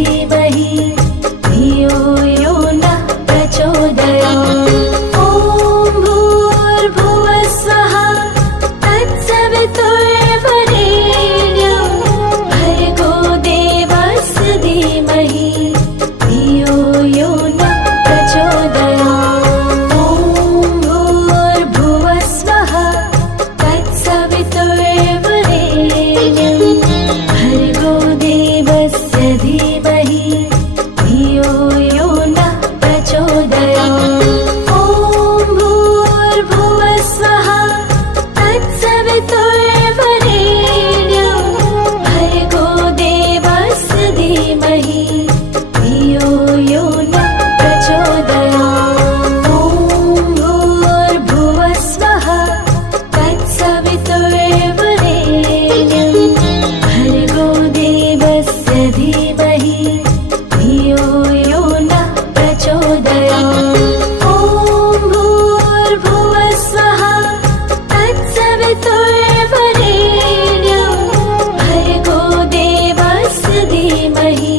धीमहि धियो यो नः प्रचोदयात्। ॐ भूर्भुवः स्वः तत्सवितुर्वरेण्यं भर्गो देवस्य धीमहि धियो यो नः प्रचोदयात्। ॐ भूर्भुवः स्वः तत्सवितुर्वरेण्यं भर्गो देवस्य धीमहि धियो यो नः प्रचोदयात्। ॐ भूर्भुवः स्वः तत्सवितुर्वरेण्यं भर्गो देवस्य धीमहि धियो यो नः प्रचोदयात्। ॐ भूर्भुवः स्वः तत्सवितुर्वरेण्यं भर्गो देवस्य धीमहि धियो यो नः प्रचोदयात्। ॐ भूर्भुवः स्वः तत्सवितुर्वरेण्यं भर्गो देवस्य धीमहि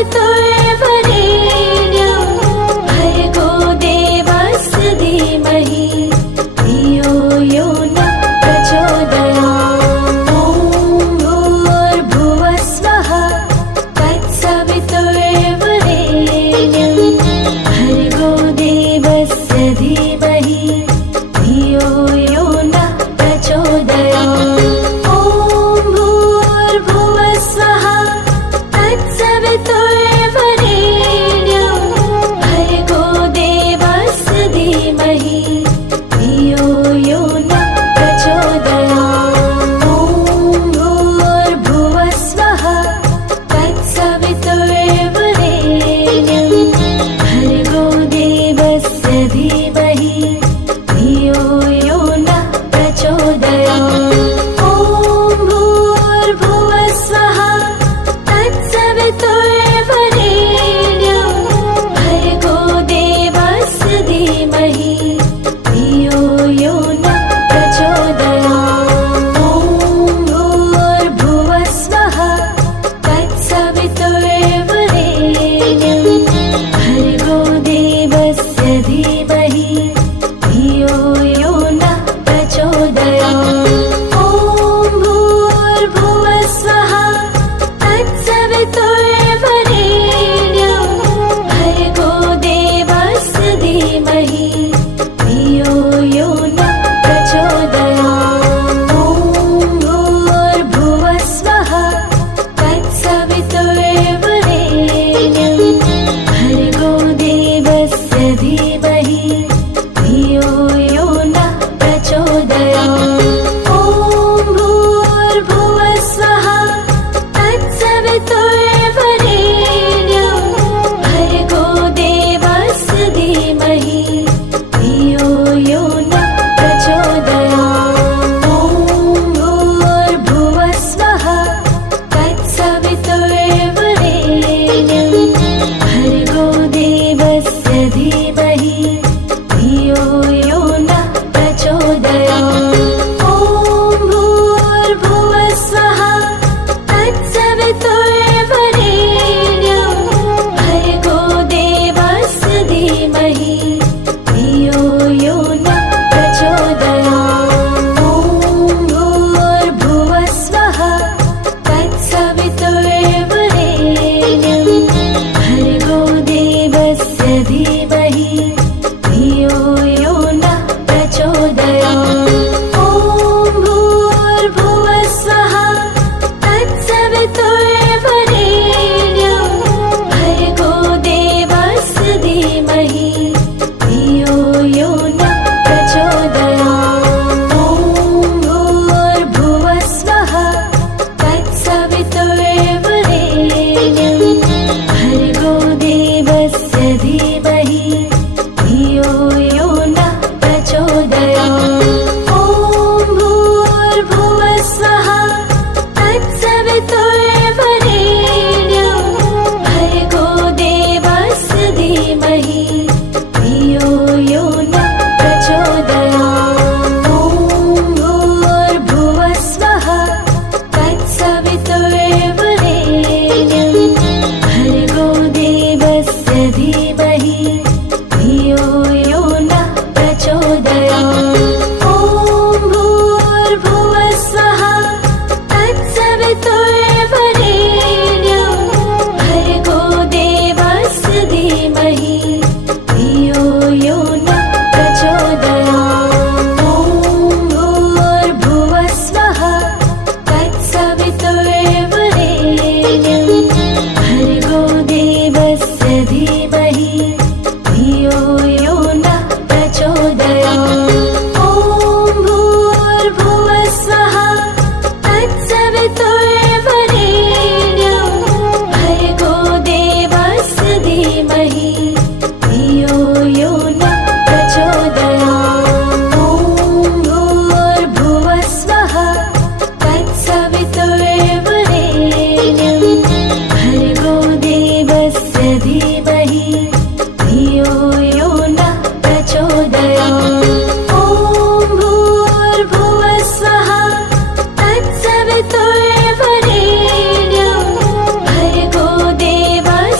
तत्सवितुर्वरेण्यं भर्गो देवस्य धीमहि धियो यो नः प्रचोदयात्। ॐ भूर्भुवः स्वः तत्सवितुर्वरेण्यं भर्गो देवस्य धीमहि धियो यो नः प्रचोदयात्। ॐ भूर्भुवः स्वः तत्सवितुर्वरेण्यं भर्गो देवस्य धीमहि धियो यो नः प्रचोदयात्। ॐ भूर्भुवः स्वः तत्सवितुर्वरेण्यं भर्गो देवस्य धीमहि धियो यो नः प्रचोदयात्। ॐ भूर्भुवः स्वः तत्सवितुर्वरेण्यं भर्गो देवस्य धीमहि धियो यो नः प्रचोदयात्। ॐ भूर्भुवः स्वः तत्सवितुर्वरेण्यं भर्गो देवस्य धीमहि धियो यो नः प्रचोदयात्। ॐ भूर्भुवः स्वः तत्सवितुर्वरेण्यं भर्गो देवस्य धीमहि धियो यो नः प्रचोदयात्। ॐ भूर्भुवः स्वः तत्सवितुर्वरेण्यं भर्गो देवस्य धीमहि धियो यो नः प्रचोदयात्। ॐ भूर्भुवः स्वः तत्सवितुर्वरेण्यं भर्गो देवस्य धीमहि धियो यो नः प्रचोदयात्। ॐ भूर्भुवः स्वः तत्सवितुर्वरेण्यं भर्गो देवस्य धीमहि धियो यो नः प्रचोदयात्। ॐ भूर्भुवः स्वः तत्सवितुर्वरेण्यं भर्गो देवस्य धीमहि धियो यो नः प्रचोदयात्। ॐ भूर्भुवः स्वः तत्सवितुर्वरेण्यं भर्गो देवस्य धीमहि धियो यो नः प्रचोदयात्। ॐ भूर्भुवः स्वः तत्सवितुर्वरेण्यं भर्गो देवस्य धीमहि धियो यो नः प्रचोदयात्। ॐ भूर्भुवः स्वः तत्सवितुर्वरेण्यं भर्गो देवस्य धीमहि धियो यो नः प्रचोदयात्। ॐ भूर्भुवः स्वः तत्सवितुर्वरेण्यं भर्गो देवस्य धीमहि धियो यो नः प्रचोदयात्। ॐ भूर्भुवः स्वः तत्सवितुर्वरेण्यं भर्गो देवस्य धीमहि धियो यो नः प्रचोदयात्। ॐ भूर्भुवः स्वः तत्सवितुर्वरेण्यं भर्गो देवस्य धीमहि धियो यो नः प्रचोदयात्। ॐ भूर्भुवः स्वः तत्सवितुर्वरेण्यं भर्गो देवस्य धीमहि धियो यो नः प्रचोदयात्। ॐ भूर्भुवः स्वः तत्सवितुर्वरेण्यं भर्गो देवस्य धीमहि धियो यो नः प्रचोदयात्। ॐ भूर्भुवः स्वः तत्सवितुर्वरेण्यं भर्गो देवस्य धीमहि धियो यो नः प्रचोदयात्। ॐ भूर्भुवः स्वः तत्सवितुर्वरेण्यं भर्गो देवस्य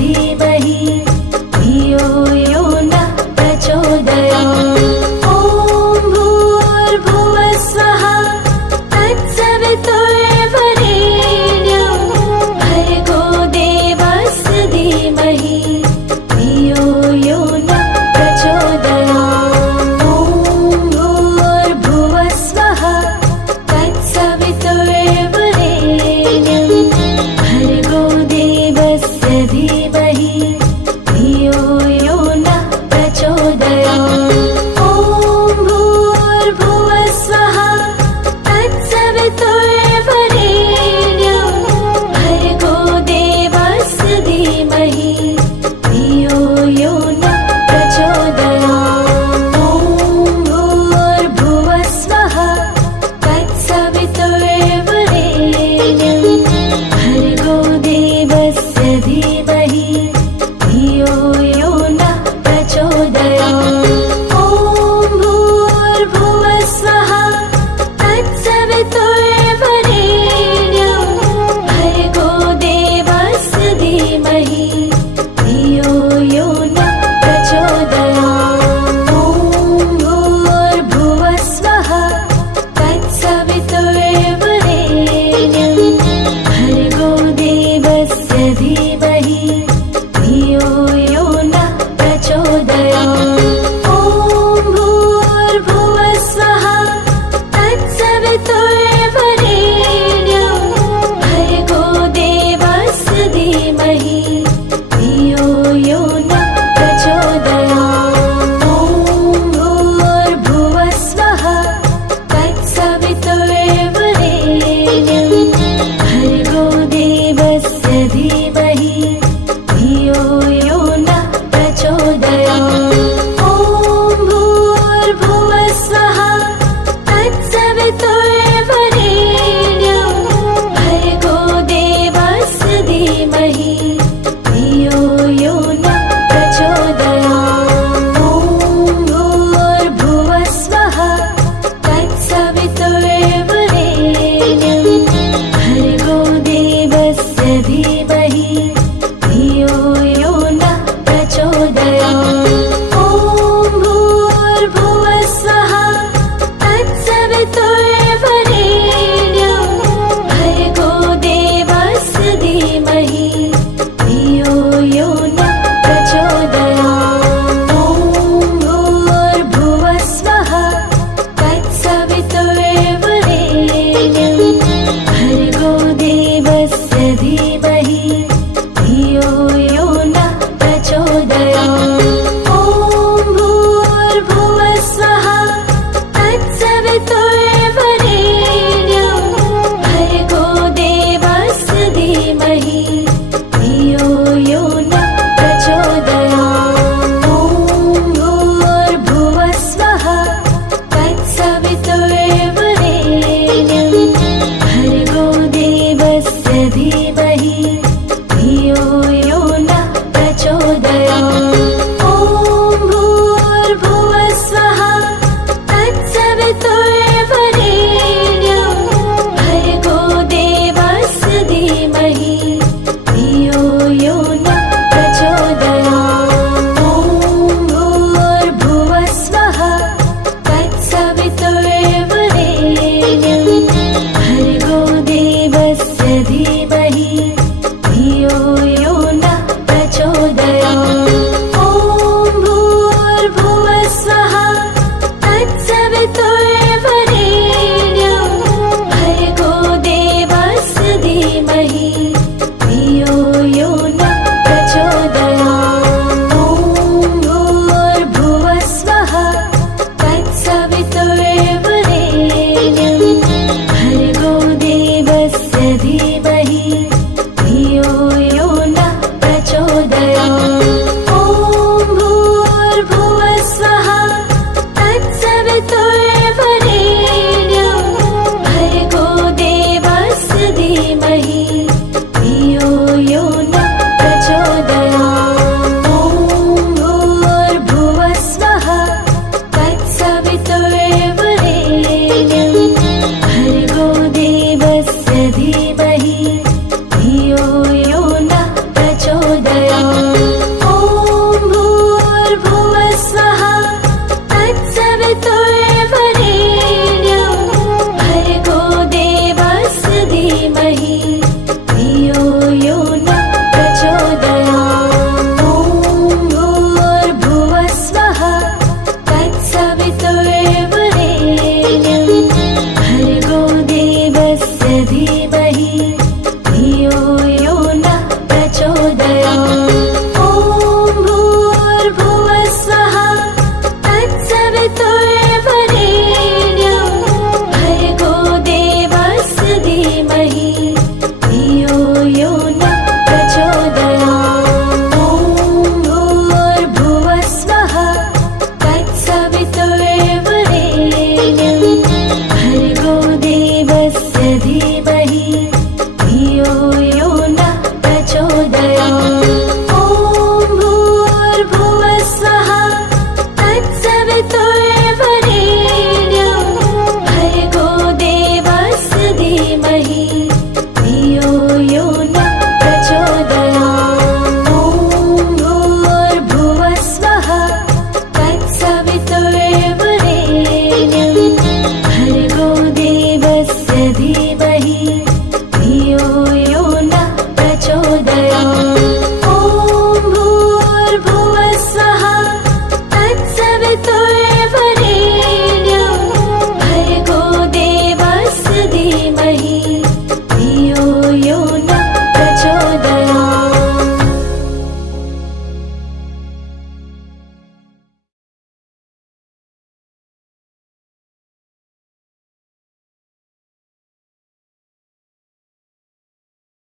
धीमहि धियो यो नः प्रचोदयात्। ॐ भूर्भुवः स्वः तत्सवितुर्वरेण्यं भर्गो देवस्य धीमहि धियो यो नः प्रचोदयात्। ॐ भूर्भुवः स्वः तत्सवितुर्वरेण्यं भर्गो देवस्य धीमहि धियो यो नः प्रचोदयात्। ॐ भूर्भुवः स्वः तत्सवितुर्वरेण्यं भर्गो देवस्य धीमहि धियो यो नः प्रचोदयात्। ॐ भूर्भुवः स्वः तत्सवितुर्वरेण्यं भर्गो देवस्य धीमहि धियो यो नः प्रचोदयात्। ॐ भूर्भुवः स्वः तत्सवितुर्वरेण्यं भर्गो देवस्य धीमहि धियो यो नः प्रचोदयात्। ॐ भूर्भुवः स्वः तत्सवितुर्वरेण्यं भर्गो देवस्य धीमहि धियो